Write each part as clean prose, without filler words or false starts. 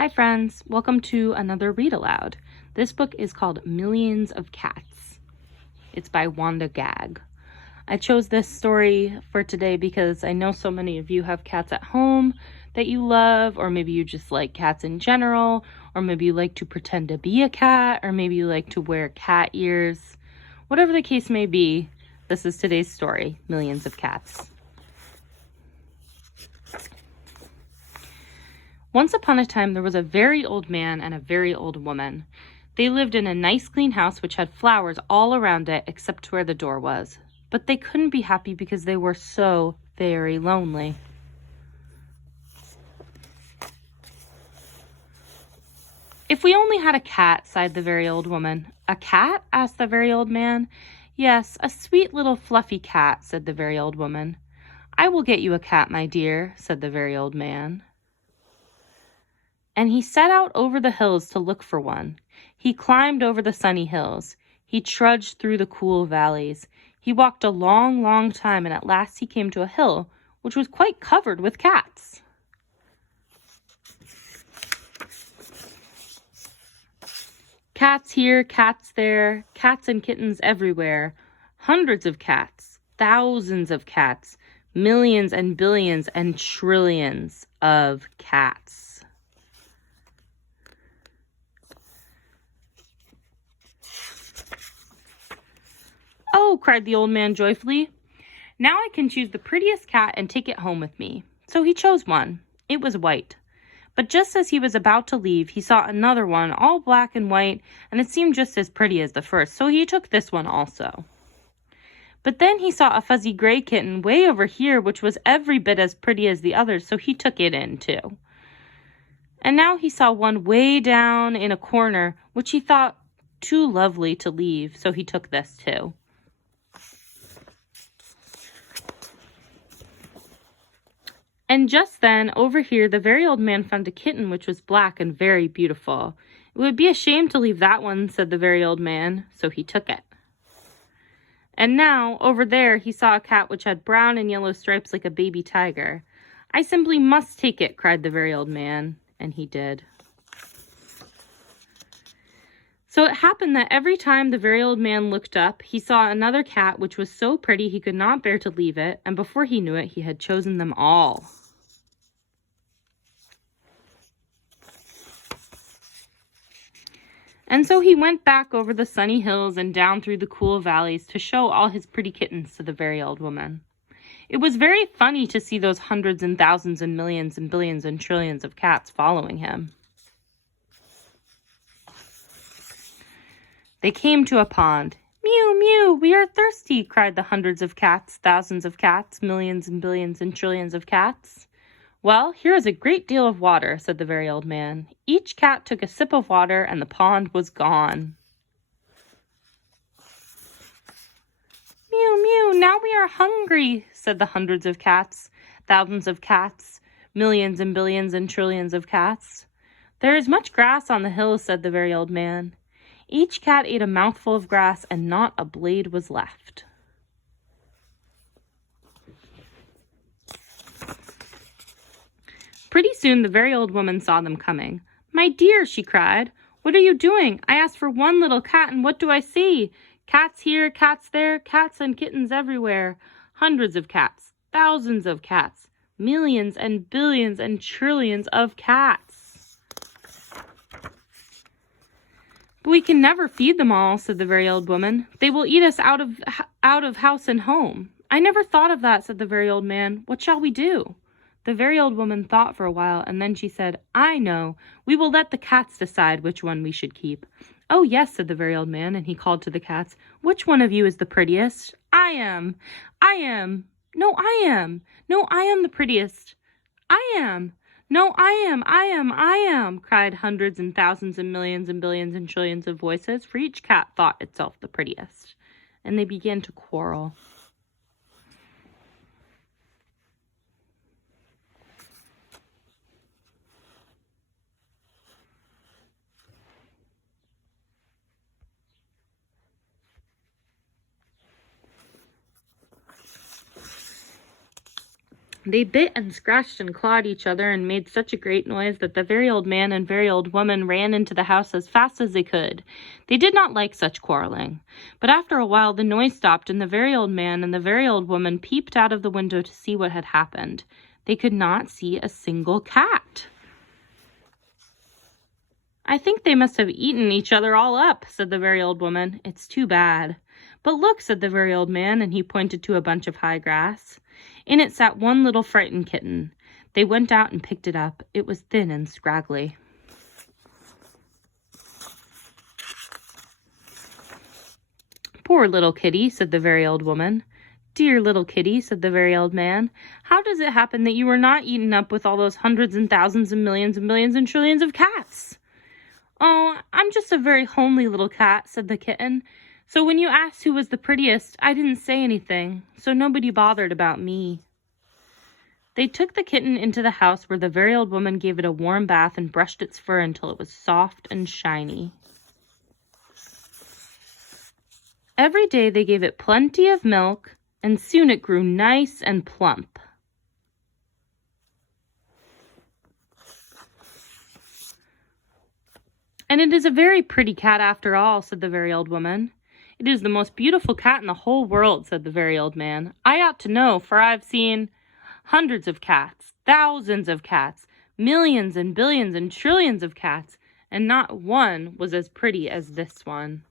Hi friends, welcome to another read aloud. This book is called Millions of Cats. It's by Wanda Gag. I chose this story for today because I know so many of you have cats at home that you love, or maybe you just like cats in general, or maybe you like to pretend to be a cat, or maybe you like to wear cat ears. Whatever the case may be, this is today's story, Millions of Cats. Once upon a time, there was a very old man and a very old woman. They lived in a nice, clean house which had flowers all around it except where the door was. But they couldn't be happy because they were so very lonely. "If we only had a cat," sighed the very old woman. "A cat?" asked the very old man. "Yes, a sweet little fluffy cat," said the very old woman. "I will get you a cat, my dear," said the very old man. And he set out over the hills to look for one. He climbed over the sunny hills. He trudged through the cool valleys. He walked a long, long time, and at last he came to a hill which was quite covered with cats. Cats here, cats there, cats and kittens everywhere. Hundreds of cats, thousands of cats, millions and billions and trillions of cats. "Oh," cried the old man joyfully, "now I can choose the prettiest cat and take it home with me." So he chose one. It was white. But just as he was about to leave, he saw another one, all black and white, and it seemed just as pretty as the first, so he took this one also. But then he saw a fuzzy gray kitten way over here, which was every bit as pretty as the others, so he took it in too. And now he saw one way down in a corner, which he thought too lovely to leave, so he took this too. And just then, over here, the very old man found a kitten which was black and very beautiful. "It would be a shame to leave that one," said the very old man, so he took it. And now, over there, he saw a cat which had brown and yellow stripes like a baby tiger. "I simply must take it," cried the very old man, and he did. So it happened that every time the very old man looked up, he saw another cat which was so pretty he could not bear to leave it, and before he knew it, he had chosen them all. And so he went back over the sunny hills and down through the cool valleys to show all his pretty kittens to the very old woman. It was very funny to see those hundreds and thousands and millions and billions and trillions of cats following him. They came to a pond. "Mew, mew, we are thirsty," cried the hundreds of cats, thousands of cats, millions and billions and trillions of cats. "Well, here is a great deal of water," said the very old man. Each cat took a sip of water, and the pond was gone. "Mew, mew, now we are hungry," said the hundreds of cats, thousands of cats, millions and billions and trillions of cats. "There is much grass on the hills," said the very old man. Each cat ate a mouthful of grass, and not a blade was left. Pretty soon the very old woman saw them coming. "My dear," she cried, "what are you doing? I asked for one little cat, and what do I see? Cats here, cats there, cats and kittens everywhere. Hundreds of cats, thousands of cats, millions and billions and trillions of cats." "But we can never feed them all," said the very old woman. "They will eat us out of house and home." "I never thought of that," said the very old man. "What shall we do?" The very old woman thought for a while, and then she said, "I know. We will let the cats decide which one we should keep." "Oh, yes," said the very old man, and he called to the cats, "Which one of you is the prettiest?" "I am." "I am." "No, I am." "No, I am the prettiest." "I am." "No, I am, I am, I am," cried hundreds and thousands and millions and billions and trillions of voices, for each cat thought itself the prettiest. And they began to quarrel. They bit and scratched and clawed each other and made such a great noise that the very old man and very old woman ran into the house as fast as they could. They did not like such quarreling. But after a while the noise stopped, and the very old man and the very old woman peeped out of the window to see what had happened. They could not see a single cat. "I think they must have eaten each other all up," said the very old woman. "It's too bad." "But look," said the very old man, and he pointed to a bunch of high grass. In it sat one little frightened kitten. They went out and picked it up. It was thin and scraggly. "Poor little kitty," said the very old woman. "Dear little kitty," said the very old man. "How does it happen that you were not eaten up with all those hundreds and thousands and millions and billions and trillions of cats?" "Oh, I'm just a very homely little cat," said the kitten. "So when you asked who was the prettiest, I didn't say anything, so nobody bothered about me." They took the kitten into the house, where the very old woman gave it a warm bath and brushed its fur until it was soft and shiny. Every day they gave it plenty of milk, and soon it grew nice and plump. "And it is a very pretty cat after all," said the very old woman. "It is the most beautiful cat in the whole world," said the very old man. "I ought to know, for I've seen hundreds of cats, thousands of cats, millions and billions and trillions of cats, and not one was as pretty as this one."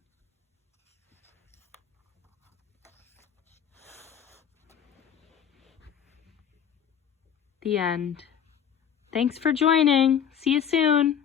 The end. Thanks for joining. See you soon.